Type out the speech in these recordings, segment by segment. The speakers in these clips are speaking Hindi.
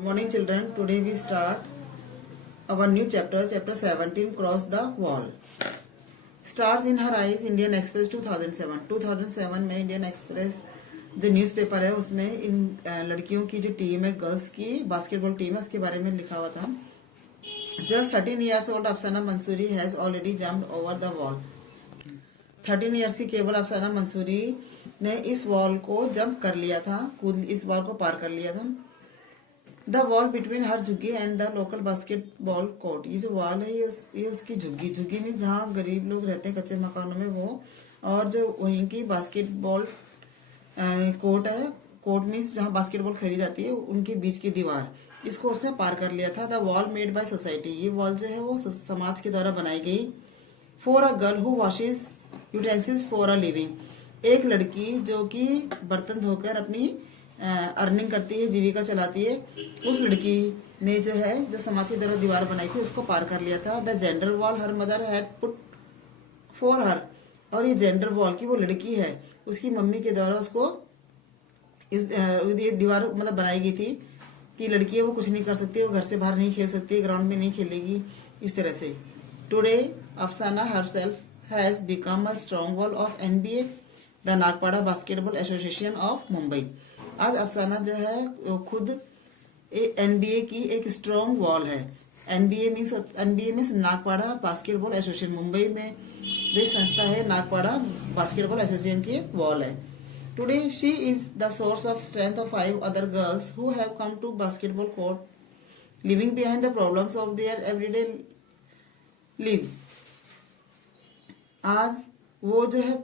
Good morning children. Today we start our new chapter, chapter 17, Cross the Wall. Stars in Her Eyes, Indian Express 2007. 2007 में इंडियन एक्सप्रेस जो न्यूज़पेपर है उसमें इन लड़कियों की जो टीम है, गर्ल्स की बास्केटबॉल टीम है, उसके बारे में लिखा हुआ था. Just 13 years old अफसाना Mansuri has already jumped over the wall. 13 years की केवल अफसाना मंसूरी ने इस वॉल को जंप कर लिया था, इस वॉल को पार कर लिया था. द वॉल बिटवीन हर झुग्गी and the local basketball court. ये जो वॉल है ये उसकी झुग्गी में जहाँ गरीब लोग रहते हैं कच्चे मकानों में वो, और जो वहीं की बास्केटबॉल कोर्ट है, कोर्ट मीन्स जहाँ बास्केटबॉल खेली जाती है उनके बीच की दीवार, इसको उसने पार कर लिया था. The wall made by society. ये वॉल जो है वो समाज के द्वारा बनाई गई. For a girl who washes utensils for a living. एक लड़की जो कि बर्तन धोकर अपनी अर्निंग करती है, जीविका चलाती है, उस लड़की ने जो है जो समाज की द्वारा दीवार बनाई थी उसको पार कर लिया था. The gender wall her mother had put for her. और ये जेंडर वॉल की वो लड़की है, उसकी मम्मी के द्वारा उसको ये दीवार मतलब बनाई गई थी कि लड़की है वो कुछ नहीं कर सकती, वो घर से बाहर नहीं खेल सकती, ग्राउंड में नहीं खेलेगी, इस तरह से. टुडे अफसाना herself has become a strong wall of NBA, the Nagpada basketball association of Mumbai. आज अफसाना जो है खुद NBA की एक स्ट्रॉन्ग वॉल है. NBA means Nagpada basketball association. Mumbai में जो संस्था है नागपाड़ा बास्केटबॉल एसोसिएशन की एक वॉल है. Today she is the source of strength of 5 other girls who have come to basketball court living behind the problems of their everyday lives. आज वो जो है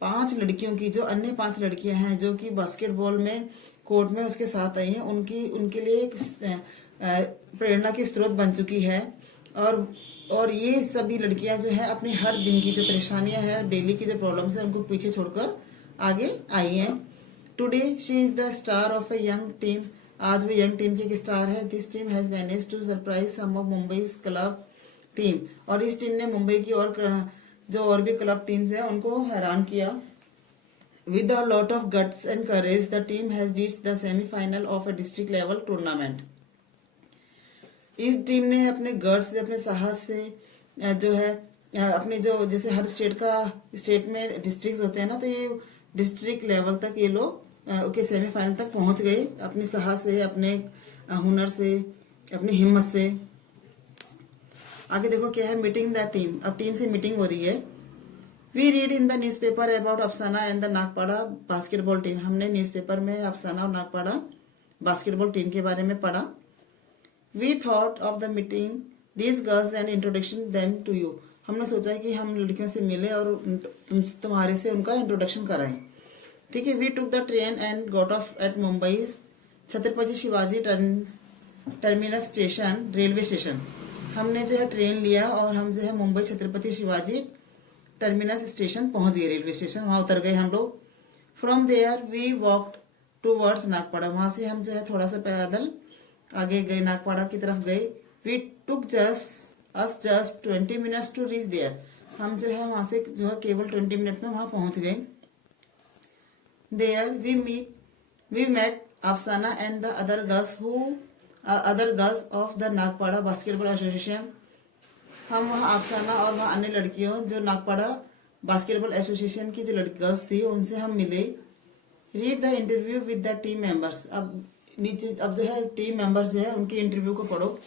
5 लड़कियों की, जो अन्य 5 लड़कियां हैं जो कि बास्केटबॉल में कोर्ट में उसके साथ आई हैं, उनके लिए एक प्रेरणा की स्रोत बन चुकी है. और ये सभी लड़कियां जो है अपनी हर दिन की जो परेशानियां हैं, डेली की जो प्रॉब्लम्स है, उनको पीछे छोड़कर आगे आई हैं. Today she is the star of a young team. आज वो यंग टीम की एक स्टार है. This team has manage to surprise some of Mumbai club team. और इस टीम ने मुंबई की और भी क्लब टीम्स हैं उनको हैरान किया. With a lot of guts and courage the team has reached the semifinal of a district level tournament. इस टीम ने अपने गट्स से, अपने साहस से जो है अपने जो जैसे हर स्टेट में डिस्ट्रिक्ट होते हैं ना, तो ये डिस्ट्रिक्ट लेवल तक ये लोग के सेमीफाइनल तक पहुंच गए अपने साहस से, अपने हुनर से, अपनी हिम्मत से. आगे देखो क्या है. Meeting the team. अब टीम से मीटिंग हो रही है. We read in the newspaper about Afsana and the Nagpada basketball team. हमने न्यूज़पेपर में अफसाना और नागपाड़ा बास्केटबॉल टीम के बारे में पढ़ा. We thought of the meeting these girls and introduction them to you. हमने सोचा कि हम लड़कियों से मिले और तुम्हारे से उनका इंट्रोडक्शन कराएं. ठीक है. We took the train and got off at Mumbai Chhatrapati Shivaji terminus station, railway station. हमने जो है ट्रेन लिया और हम जो है मुंबई छत्रपति शिवाजी टर्मिनस स्टेशन पहुंच गए, रेलवे स्टेशन. वहां उतर गए हम लोग. From there we walked towards Nagpada. वहां से हम जो है थोड़ा सा पैदल आगे गए, नागपाड़ा की तरफ गए. We took just 20 minutes to reach there. हम जो है वहां से जो है केवल 20 मिनट में वहां पहुंच गए. देयर वी मेट अफसाना and the other girls of the Nagpada basketball association. हम वहाँ अफसाना और वहाँ अन्य लड़कियों जो नागपाड़ा बास्केटबॉल एसोसिएशन की जो गर्ल्स थी उनसे हम मिले. Read the interview with the team members. अब नीचे अब जो है टीम मेंबर्स जो है उनके इंटरव्यू को पढ़ो.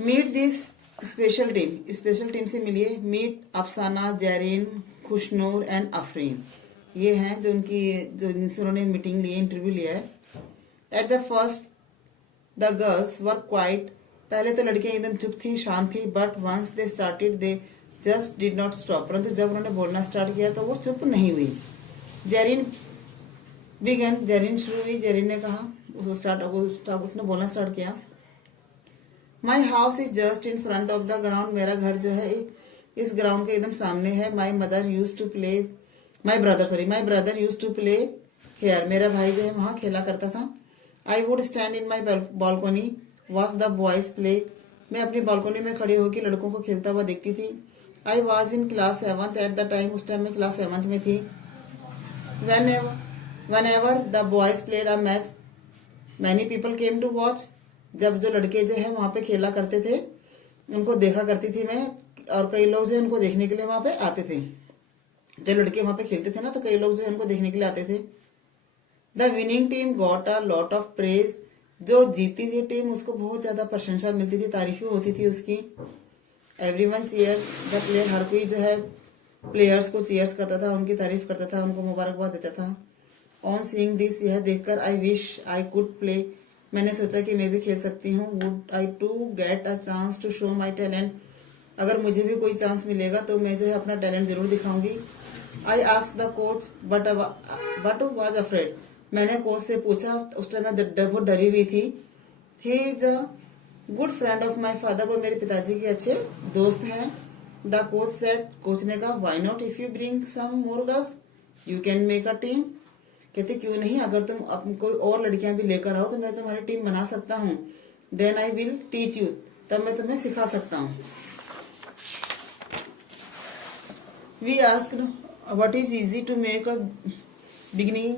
Meet this special team. Special team से मिलिए. मीट अफसाना, जैरिन, खुशनूर एंड अफरीन. ये हैं जो जिनसे उन्होंने मीटिंग ली, इंटरव्यू लिया है. At the first the girls were quiet. पहले तो लड़कियां एकदम चुप थी, शांत थी. But once they started they just did not stop. परंतु जब उन्होंने बोलना स्टार्ट किया तो वो चुप नहीं हुई. जेरिन बिगन. जेरिन शुरू हुई. जेरिन ने कहा, उसने बोलना स्टार्ट किया. My house is just in front of the ground. मेरा घर जो है इस ग्राउंड के एकदम सामने है. My brother use to play here. मेरा भाई जो है वहां खेला करता था. I would stand in my balcony watch the boys play. मैं अपनी बालकोनी में खड़े होकर लड़कों को खेलता हुआ देखती थी. I was in class 7th at the time. उस टाइम में क्लास 7th में थी. Whenever the boys played a match many people came to watch, जब जो लड़के जो है वहां पे खेला करते थे उनको देखा करती थी मैं, और कई लोग जो है उनको देखने के लिए वहां पे आते थे। जब लड़के वहां पे खेलते थे ना तो कई लोग जो है उनको देखने के लिए आते थे। The winning team got a lot of praise, जो जीती थी टीम उसको बहुत ज्यादा प्रशंसा मिलती थी, तारीफें होती थी उसकी। एवरीवन चीयर्स द प्लेयर, हर कोई जो है प्लेयर्स को चीयर्स करता था, उनकी तारीफ करता था, उनको मुबारकबाद देता था। ऑन सीइंग दिस, यह देखकर I wish I could play, मैंने सोचा कि मैं भी खेल सकती हूँ। Would I to get a chance to show my talent, अगर मुझे भी कोई चांस मिलेगा तो मैं जो है अपना टैलेंट जरूर दिखाऊंगी। I ask the coach but was afraid, मैंने कोच से पूछा, उस टाइम मैं बहुत डरी हुई थी। He is a good friend of my father, वो मेरे पिताजी के अच्छे दोस्त हैं। द कोच सेड, कोच ने कहा, why not if you bring some more girls you can make a team, कहते क्यों नहीं, अगर तुम अपनी कोई और लड़कियां भी लेकर आओ तो मैं तुम्हारी टीम बना सकता हूँ। Then I will teach you, तब मैं तुम्हें सिखा सकता हूँ। We asked what is easy to make a beginning,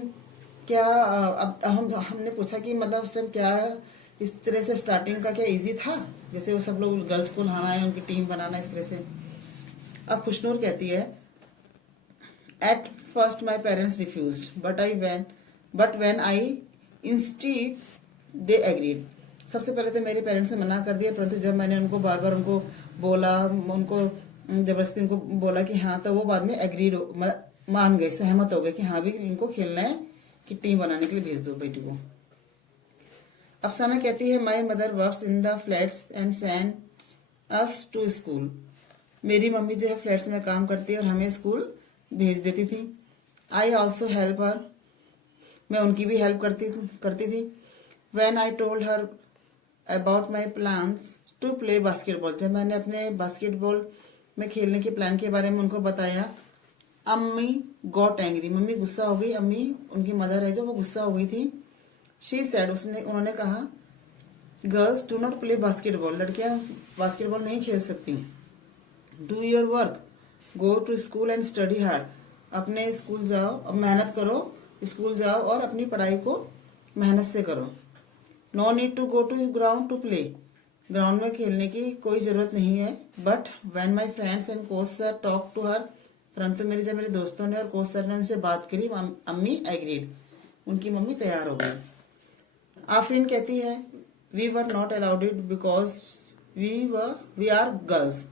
क्या अब हमने पूछा कि मतलब उस टाइम क्या इस तरह से स्टार्टिंग का क्या इजी था, जैसे वो सब लोग गर्ल्स को लाना है, उनकी टीम बनाना, इस तरह से। अब खुशनूर कहती है, at first my parents refused but when I instead they agreed, सबसे पहले तो मेरे पेरेंट्स ने मना कर दिया, परंतु जब मैंने उनको बार बार उनको बोला, उनको जबरदस्ती उनको बोला कि हाँ, तो वो बाद में एग्रीड मान गए, सहमत हो गए कि हाँ भी इनको खेलना है, कि टीम बनाने के लिए भेज दो बेटी को। अफसाना कहती है, my mother works in the flats and send us to school, मेरी मम्मी जो है फ्लैट्स में काम करती है और हमें स्कूल भेज देती थी। आई ऑल्सो हेल्प हर, मैं उनकी भी हेल्प करती थी। When I told her about my plans to play basketball, जब मैंने अपने बास्केटबॉल में खेलने के प्लान के बारे में उनको बताया, अम्मी गॉट एंग्री, मम्मी गुस्सा हो गई, अम्मी उनकी मदर है जो, वो गुस्सा हो गई थी। शी सेड, उन्होंने कहा, girls do not play basketball, लड़कियां बास्केटबॉल नहीं खेल सकती। Do your work, go to school and study hard, अपने स्कूल जाओ, अब मेहनत करो, स्कूल जाओ और अपनी पढ़ाई को मेहनत से करो। No need to go to ground to play, ground में खेलने की कोई जरूरत नहीं है। But when my friends and coach sir talk to her, परंतु मेरे दोस्तों ने और कोच सर ने उनसे बात करी, अम्मी एग्रीड, उनकी मम्मी तैयार हो गई। आफरीन कहती है, we were not allowed it because we are girls,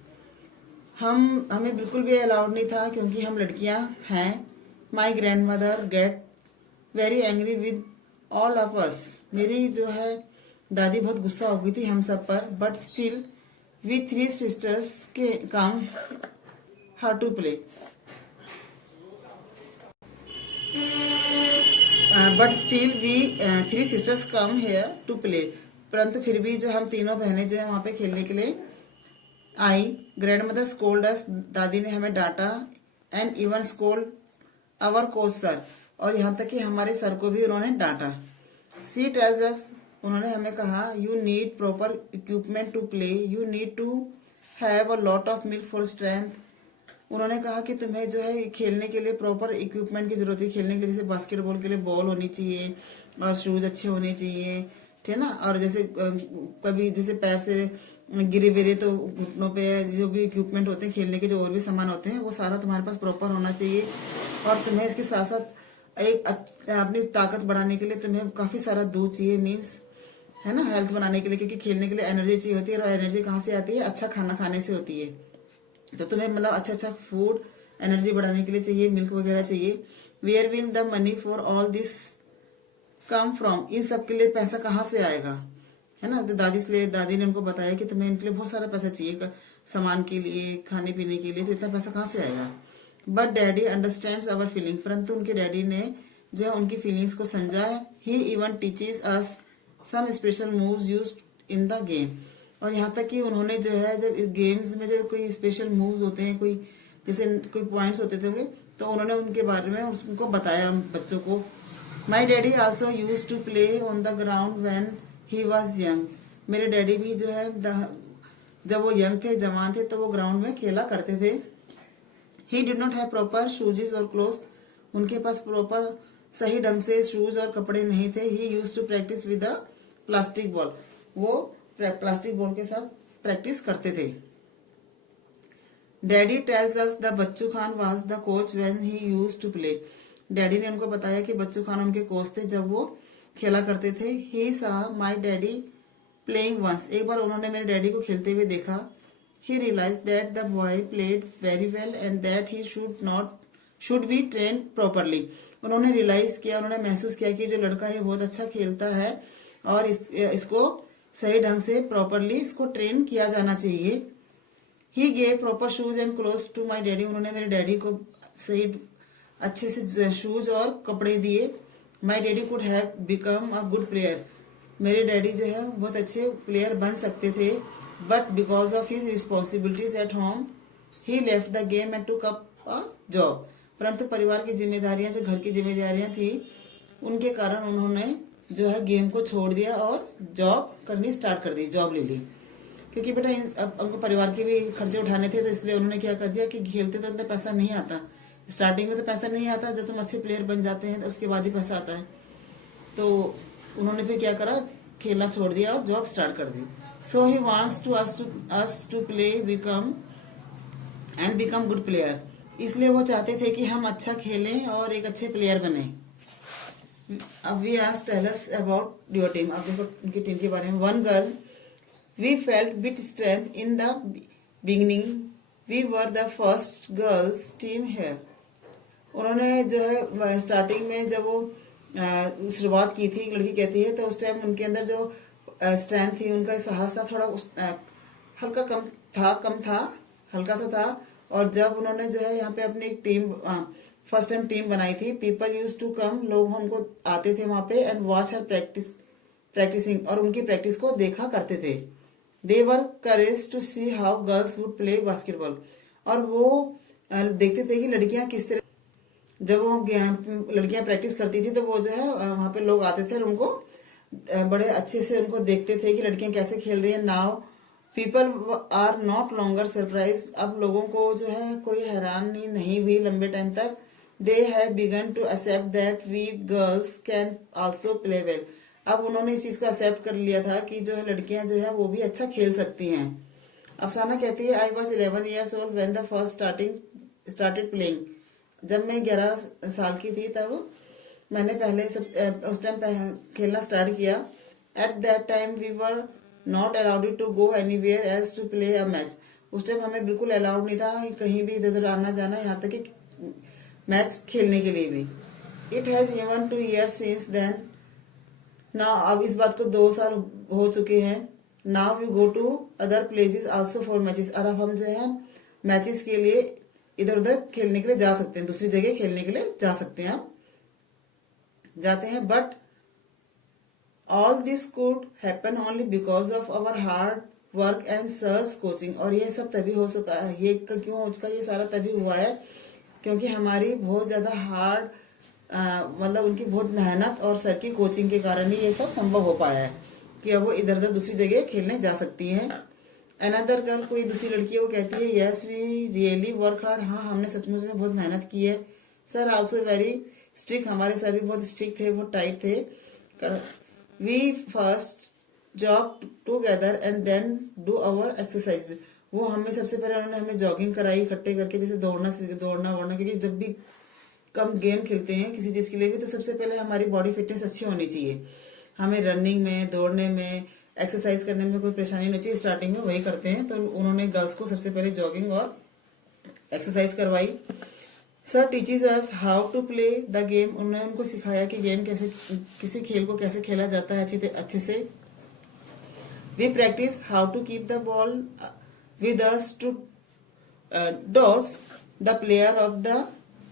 हमें बिल्कुल भी अलाउड नहीं था क्योंकि हम लड़कियां हैं। My grand mother get very angry with all of us, मेरी जो है दादी बहुत गुस्सा हो गई थी हम सब पर। But still we three sisters के come her to play, but still we three sisters come here to play, परंतु फिर भी जो हम तीनों बहनें जो है वहां पे खेलने के लिए आई। ग्रैंड मदर स्कोल्ड अस, दादी ने हमें डांटा, and even scold our coach sir, और यहाँ तक कि हमारे सर को भी उन्होंने डांटा। सी टेल्स अस, उन्होंने हमें कहा, you need proper equipment to play, you need to have a lot of milk for strength, उन्होंने कहा कि तुम्हें जो है खेलने के लिए प्रॉपर इक्विपमेंट की जरूरत है, खेलने के लिए जैसे बास्केटबॉल के लिए बॉल होनी चाहिए और शूज अच्छे होने चाहिए, ठीक है ना, और जैसे कभी जैसे पैर से गिरे विरे तो घुटनों पे जो भी इक्विपमेंट होते हैं खेलने के, जो और भी सामान होते हैं, वो सारा तुम्हारे पास प्रॉपर होना चाहिए। और तुम्हें इसके साथ साथ एक अपनी ताकत बढ़ाने के लिए तुम्हें काफी सारा दूध चाहिए, मीन्स है ना, हेल्थ बनाने के लिए, क्योंकि खेलने के लिए एनर्जी चाहिए होती है, और एनर्जी कहाँ से आती है, अच्छा खाना खाने से होती है। तो तुम्हें मतलब अच्छा फूड एनर्जी बढ़ाने के लिए चाहिए, मिल्क वगैरह चाहिए। Where will the money for all this come from, इन सब के लिए पैसा कहाँ से आएगा, है ना। तो दादी ने उनको बताया कि तुम्हें इनके लिए बहुत सारा पैसा चाहिए, सामान के लिए, खाने पीने के लिए, तो इतना पैसा कहाँ से आएगा। But daddy understands our feeling, परंतु उनके डैडी ने जो है उनकी फीलिंग्स को समझा है। He even teaches us some special moves used in the game, और यहाँ तक कि उन्होंने जो है जब गेम्स में जो कोई स्पेशल मूव्स होते हैं, कोई जैसे कोई पॉइंट्स होते थे, तो उन्होंने उनके बारे में उनको बताया बच्चों को। My daddy also use to play on the ground when he was young, मेरे डैडी भी जो है जब वो यंग थे, जवान थे, तो वो ग्राउंड में खेला करते थे। He did not have proper shoes और क्लोथ, उनके पास प्रॉपर सही ढंग से शूज और कपड़े नहीं थे। He use to practice with a plastic ball, वो प्लास्टिक बॉल के साथ प्रैक्टिस करते थे। Daddy tells us the Bachchu Khan was the coach when he use to play. Daddy ने उनको बताया कि बच्चू खान उनके कोच थे जब वो खेला करते थे। ही सा माई डैडी प्लेइंग वंस, एक बार उन्होंने मेरे डैडी को खेलते हुए देखा। He realize that the boy played very well and that he should be train properly. उन्होंने रियलाइज किया, उन्होंने महसूस किया कि जो लड़का है बहुत अच्छा खेलता है और इसको सही ढंग से प्रॉपरली इसको ट्रेन किया जाना चाहिए। He gave proper shoes and cloth to my daddy, उन्होंने मेरे डैडी को सही अच्छे से शूज और कपड़े दिए। My daddy could have become a good player, मेरे डैडी जो है बहुत अच्छे प्लेयर बन सकते थे। But because of his responsibilities at home he left the game and took up a job, परंतु परिवार की जिम्मेदारियां, जो घर की जिम्मेदारियां थी, उनके कारण उन्होंने जो है गेम को छोड़ दिया और जॉब करनी स्टार्ट कर दी, जॉब ले ली। क्योंकि बेटा अब उनको परिवार के भी खर्चे उठाने थे, तो इसलिए उन्होंने क्या कर दिया कि खेलते तो पैसा नहीं आता, स्टार्टिंग में तो पैसा नहीं आता, जब तुम अच्छे प्लेयर बन जाते हैं तो उसके बाद ही पैसा आता है। तो उन्होंने फिर क्या करा, खेलना छोड़ दिया और जॉब स्टार्ट कर दी। So he wants to us to play become good player, इसलिए वो चाहते थे कि हम अच्छा खेलें और एक अच्छे प्लेयर बने। अब we ask tell us about your team, अब देखो उनकी टीम के बारे में। One girl we felt bit strength in the beginning, we were the first girls team है। उन्होंने जो है स्टार्टिंग में जब वो शुरुआत की थी, लड़की कहती है, तो उस टाइम उनके अंदर जो स्ट्रेंथ थी, उनका साहस था, थोड़ा हल्का कम था, हल्का सा था। और जब उन्होंने जो है यहाँ पे अपनी टीम फर्स्ट टाइम टीम बनाई थी, पीपल यूज टू कम, लोग उनको आते थे वहां पे एंड वॉच हर प्रैक्टिसिंग, और उनकी प्रैक्टिस को देखा करते थे। They were courage to see how girls would play basketball, और वो देखते थे कि लड़कियां किस तरह, जब वो लड़कियां प्रैक्टिस करती थी तो वो जो है वहां पे लोग आते थे और उनको बड़े अच्छे से उनको देखते थे कि लड़कियां कैसे खेल रही हैं। Now people are not longer surprise, अब लोगों को जो है कोई हैरानी नहीं हुई लंबे टाइम तक। They have began to accept that we girls can also play well, अब उन्होंने इस चीज को एक्सेप्ट कर लिया था कि जो है लड़कियां जो है वो भी अच्छा खेल सकती हैं। अफसाना कहती है, I was 11 years old when the first started playing, जब मैं 11 साल की थी तब मैंने पहले उस टाइम खेलना स्टार्ट किया। At that time we were not allowed to go anywhere else to play a match, उस टाइम हमें बिल्कुल अलाउड नहीं था कहीं भी इधर उधर आना जाना, यहाँ तक कि मैच खेलने के लिए भी। It has even 2 years since then, ना अब इस बात को 2 साल हो चुके हैं। Now we go to other places also for matches, और अब हम जो है मैचेस के लिए इधर उधर खेलने के लिए जा सकते हैं, दूसरी जगह खेलने के लिए जा सकते हैं, आप जाते हैं। But all this could happen only because of our hard work and sir's coaching, और ये सब तभी हो सका है, ये क्यों हो चुका, ये सारा तभी हुआ है क्योंकि हमारी बहुत ज्यादा हार्ड मतलब उनकी बहुत मेहनत और सर की कोचिंग के कारण ही ये सब संभव हो पाया है कि अब वो इधर उधर दूसरी जगह खेलने जा सकती है। अनदर गर्ल, कोई दूसरी लड़की है, वो कहती है, yes we really work hard, हाँ हमने सचमुच में बहुत मेहनत की है। सर आल्सो वेरी स्ट्रिक्ट, हमारे सर भी बहुत स्ट्रिक्ट थे, बहुत टाइट थे। We first jog together and then do our exercise, वो हमें सबसे पहले उन्होंने हमें जॉगिंग कराई इकट्ठे करके, जैसे दौड़ना वोड़ना, क्योंकि जब भी कम गेम खेलते हैं किसी चीज के लिए भी तो सबसे पहले हमारी बॉडी फिटनेस अच्छी होनी चाहिए, हमें रनिंग में, दौड़ने में, एक्सरसाइज करने में कोई परेशानी नहीं चाहिए। स्टार्टिंग में वही करते हैं, तो उन्होंने गर्ल्स को सबसे पहले जॉगिंग और एक्सरसाइज करवाई। Sir teaches us how to play the game, उन्होंने उनको सिखाया कि गेम कैसे, किसी खेल को कैसे खेला जाता है अच्छे से। We practice how to keep the ball with us to dodge the player of the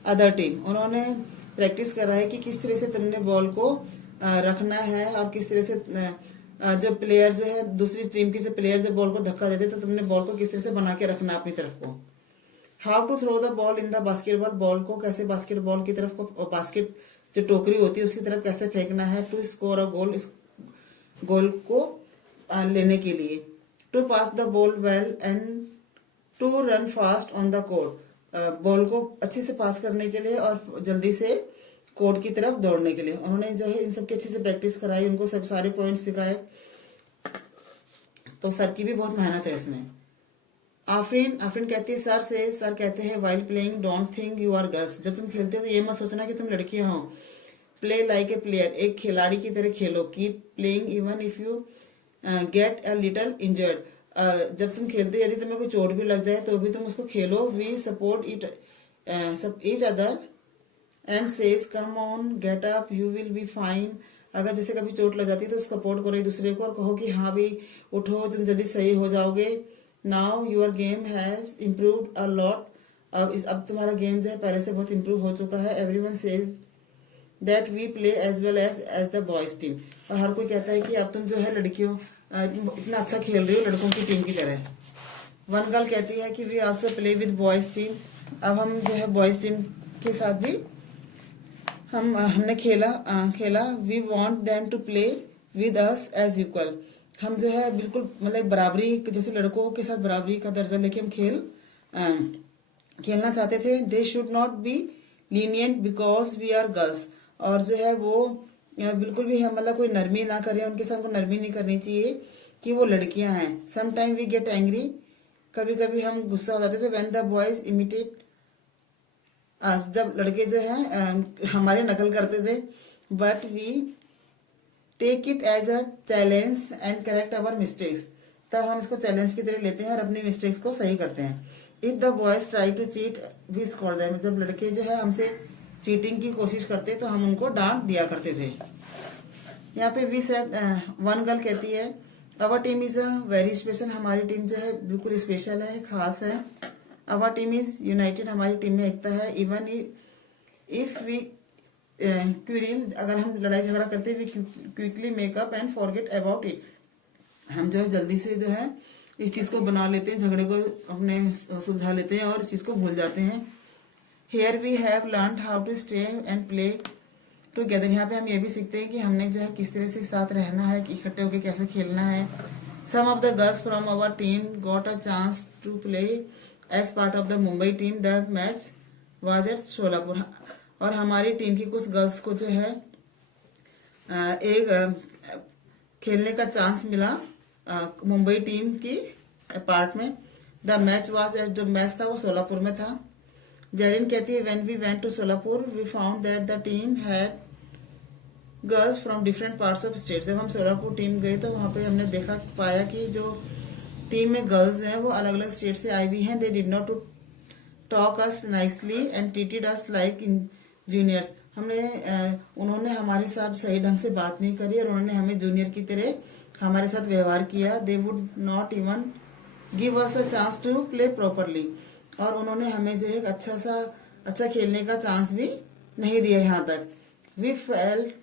other team, उन्होंने प्रैक्टिस करा है कि किस तरह से तुमने बॉल को रखना है और किस तरह से जो प्लेयर जो है दूसरी टीम के जो प्लेयर जो बॉल को धक्का देते तो तुमने बॉल को किस तरह से बना के रखना अपनी तरफ को। How to throw the ball in the basketball, ball को कैसे बास्केटबॉल की तरफ को, बास्केट जो टोकरी होती है उसकी तरफ कैसे फेंकना है, टू स्कोर अ गोल, गोल को लेने के लिए। To pass the ball well and to run fast on the court, ball को अच्छे से पास करने के लिए और जल्दी से कोर्ट की तरफ दौड़ने के लिए। उन्होंने जो है इन सब की अच्छे से प्रैक्टिस कराई, उनको सब सारे पॉइंट्स सिखाए। तो सर की भी बहुत मेहनत है इसमें। आफरीन आफरीन कहती है सर कहते हैं while playing don't think you are girls, जब तुम खेलते हो तो ये मत सोचना कि तुम लड़कियां हो। प्ले लाइक ए प्लेयर, एक खिलाड़ी की तरह खेलो। Keep playing even if you get a little injured, जब तुम खेलते यदि तुम्हें कोई चोट भी लग जाए तो भी तुम उसको खेलो। वी सपोर्ट इट सब each other and says come on get up you will be fine. अगर जैसे कभी चोट लग जाती है तो सपोर्ट करो एक दूसरे को और कहो कि हाँ भी उठो, तुम जल्दी सही हो जाओगे। Now your game has improved a lot, अब तुम्हारा गेम जो है पहले से बहुत इम्प्रूव हो चुका है। Everyone says that we play as well as the boys team, और हर कोई कहता है कि अब तुम जो है लड़कियों इतना अच्छा खेल रही हो लड़कों की टीम की तरह। वन गर्ल कहती है कि we also play with boys team, अब हम जो है बॉयज टीम के साथ भी हमने खेला। We want them to play with us as equal, हम जो है बिल्कुल मतलब बराबरी, जैसे लड़कों के साथ बराबरी का दर्जा लेके हम खेलना चाहते थे। They should not be lenient because we are girls, और जो है वो बिल्कुल भी हम मतलब कोई नरमी ना करें, उनके साथ को नरमी नहीं करनी चाहिए कि वो लड़कियां हैं। Some time we get angry, कभी कभी हम गुस्सा हो जाते थे। When the boys imitate us, जब लड़के जो हैं हमारे नकल करते थे। But we take it as a challenge and correct our mistakes, तब हम इसको चैलेंज की तरह लेते हैं और अपनी मिस्टेक्स को सही करते हैं। If the boys try to cheat we scold them, जब लड़के जो है हमसे चीटिंग की कोशिश करते तो हम उनको डांट दिया करते थे। यहाँ पे वी सेड वन गर्ल कहती है our team is a very special, हमारी टीम जो है बिल्कुल स्पेशल है, खास है। अवर टीम इज यूनाइटेड, हमारी टीम में एकता है। इवन इफ वी क्विरल, अगर हम लड़ाई झगड़ा करते we quickly make up and forget about it, हम जो है जल्दी से जो है इस चीज को बना लेते हैं, झगड़े को अपने सुलझा लेते हैं और इस चीज को भूल जाते हैं। Here we have learn how to stay and play together, यहाँ पे हम ये भी सीखते हैं कि हमने जो है किस तरह से साथ रहना है, इकट्ठे होकर कैसे खेलना है। Some of the girls from our team got a chance to play as part of the Mumbai team, that match was at Solapur, और हमारी टीम की कुछ गर्ल्स को जो है एक खेलने का चांस मिला मुंबई टीम की पार्ट में। द मैच वाज एट, जो मैच था वो सोलापुर में था। जैरिन कहती है when we went to Solapur we found that the team had girls from different parts of state, जब हम सोलापुर टीम गए तो वहां पे हमने पाया कि जो टीम में गर्ल्स हैं वो अलग अलग स्टेट से आई हुई हैं। They did not to talk us nicely and treated us like in juniors, उन्होंने हमारे साथ सही ढंग से बात नहीं करी और उन्होंने हमें जूनियर की तरह हमारे साथ व्यवहार किया। They would not even give us a chance to play properly, और उन्होंने हमें जो एक अच्छा खेलने का चांस भी नहीं दिया यहाँ तक। वी फेल्ट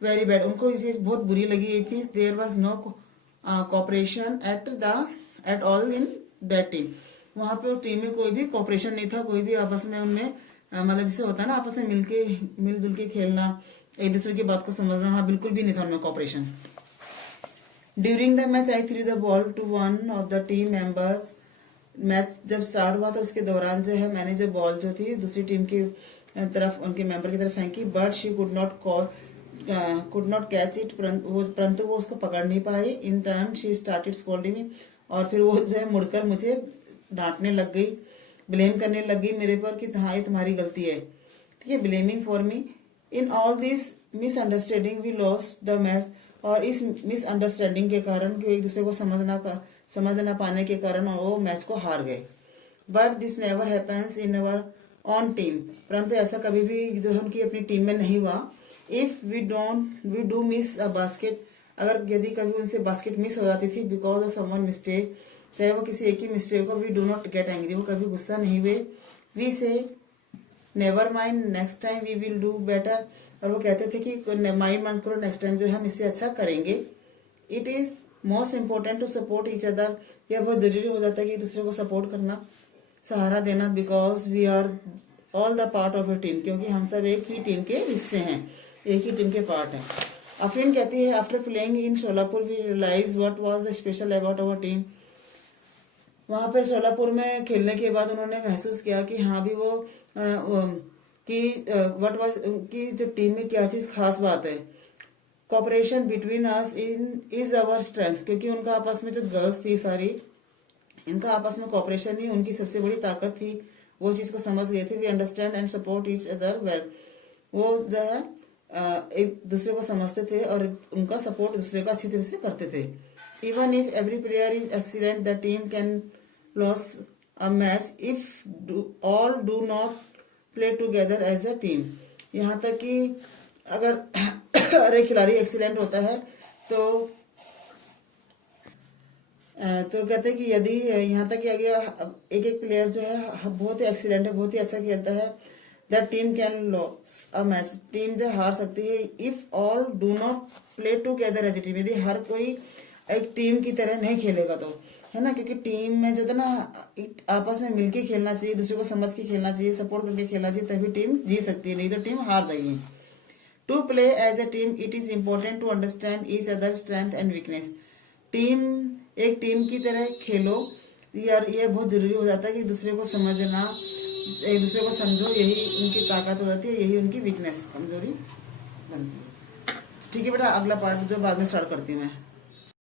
वेरी बैड, उनको ये चीज बहुत बुरी लगी ये चीज। There was no cooperation at all in that team, वहां पे टीम में कोई भी कोऑपरेशन नहीं था, कोई भी आपस में उनमें मतलब जैसे होता है ना आपस में मिलजुल के खेलना, एक दूसरे की बात को समझना, हाँ बिल्कुल भी नहीं था उनमें cooperation. During the match I threw the ball to one of the team members, match जब स्टार्ट हुआ तो उसके दौरान जो है मैंने जो बॉल जो थी दूसरी टीम की तरफ उनके मेंबर की तरफ फेंकी, but she could not catch it, परंतु वो उसको पकड़ नहीं पाई। In turn she started scolding me, और फिर वो जो है मुड़कर मुझे डांटने लग गई, ब्लेम करने लग गई मेरे पर कि हाँ ये तुम्हारी गलती है, ठीक है, blaming for me. In all this misunderstanding we lost the match, और इस मिसअंडरस्टैंडिंग के कारण कि एक दूसरे को समझ ना पाने के कारण वो मैच को हार गए। But this never happens in our on team, परंतु ऐसा कभी भी जो है उनकी अपनी टीम में नहीं हुआ। If we do miss a basket, अगर यदि कभी उनसे बास्केट मिस हो जाती थी बिकॉज ऑफ समवन मिस्टेक, चाहे वो किसी एक ही मिस्टेक हो, we do not get angry, वो कभी गुस्सा नहीं हुए। We say never mind next time we will do better, और वो कहते थे कि माइंड मत करो, नेक्स्ट टाइम जो है हम इससे अच्छा करेंगे। It is most important to support each other, यह बहुत जरूरी हो जाता है कि दूसरे को सपोर्ट करना, सहारा देना, because we are all the part of a team, क्योंकि हम सब एक ही टीम के हिस्से हैं, एक ही टीम के पार्ट हैं। अफरीन कहती है after playing in Sholapur we realize what was the special about our team, वहां पे शोलापुर में खेलने के बाद उन्होंने महसूस किया कि हाँ भी वो कि व्हाट वाज कि जो टीम में क्या चीज खास बात है। Cooperation between us in is our strength, क्योंकि उनका आपस में जो गर्ल्स थी सारी, इनका आपस में कॉपरेशन ही उनकी सबसे बड़ी ताकत थी। वो चीज को समझ गए थे। We understand and support each other well. वो जो है एक दूसरे को समझते थे और उनका सपोर्ट दूसरे का अच्छी तरह से करते थे। Even if every player is excellent the team can lose a match if all do not play together as a team. यहाँ तक कि अगर हर एक खिलाड़ी एक्सीलेंट होता है तो कहते हैं कि यदि यहाँ तक कि अगर एक एक प्लेयर जो है बहुत ही एक्सीलेंट है, बहुत ही अच्छा खेलता है, that team can lose a match, team जो हार सकती है। If all do not play together as a team, यदि हर कोई एक टीम की तरह नहीं खेलेगा तो, है ना, क्योंकि टीम में जो है ना आपस में मिलके खेलना चाहिए, दूसरे को समझ के खेलना चाहिए, सपोर्ट करके खेलना चाहिए, तभी टीम जी सकती है, नहीं तो टीम हार जाएगी। To play as a team it is important to understand each other strength and weakness. Team एक टीम की तरह खेलो यार, ये बहुत जरूरी हो जाता है कि दूसरे को समझना, एक दूसरे को समझो, यही उनकी ताकत हो जाती है, यही उनकी वीकनेस कमजोरी बनती है। ठीक है बेटा, अगला पार्ट जो बाद में स्टार्ट करती हूँ मैं।